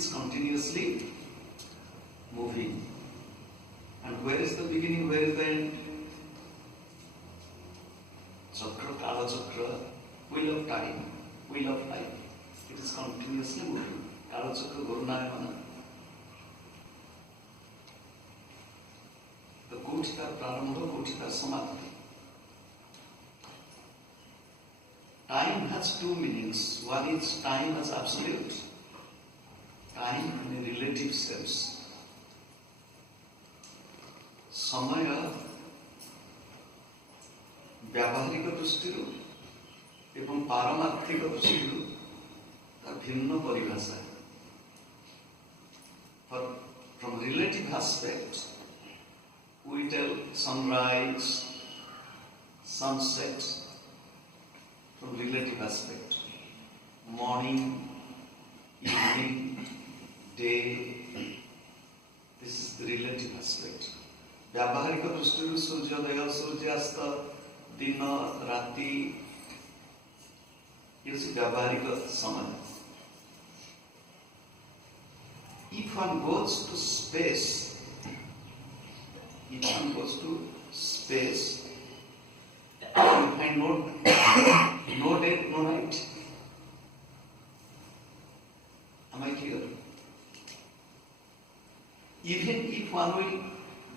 is continuously moving. And where is the beginning, where is the end? Chakra, Kala Chakra, wheel of time, wheel of life. It is continuously moving. Kala Chakra, Gurunayamana. The Kothikar Prarambha, Kothikar Samadhi. Time has two meanings. One is time as absolute, time in a relative sense. समय व्यावहारिक दृष्टि एवं पारमार्थिक दृष्टि भिन्न परिभाषा है. From relative aspect, we tell sunrise, sunset. From relative aspect, morning, evening, day. This is the relative aspect. व्यावहारिक दृष्टि सूर्योदय सूर्यास्त दिन राति ये व्यावहारिक समय. If one goes to space, you find no day, no night. Am I clear? Even if one will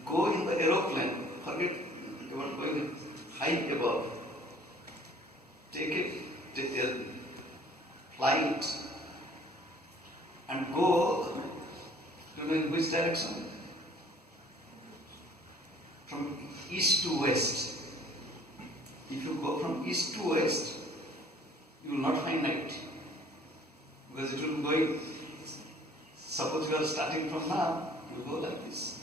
go in the aeroplane, forget about going high above, take a flight and go, you know in which direction? From east to west. If you go from east to west, you will not find night. Because it will be going, suppose you are starting from now, you will go like this.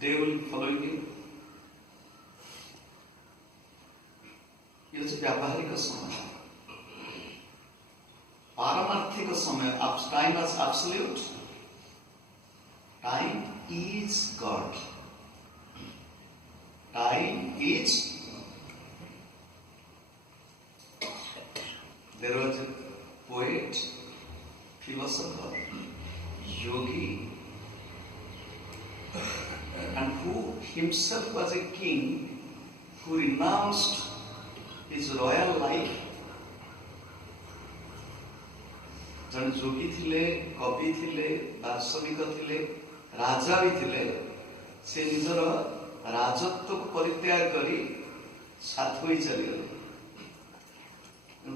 Day will be following you. It is व्यावहारिक समय. पारमार्थिक समय, time as absolute. Time is God. Time is. There was a poet, philosopher, yogi, and who himself was a king who renounced his royal life. जन योगी थिले, कवि थिले, दार्शनिक थिले, राजा भी थिले. से निजर राजत्व को परित्याग करी साथ होई चली गले.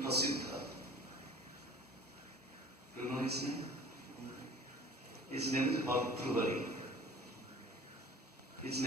प्रसिद्ध. You know his name? His name is Bhartrihari.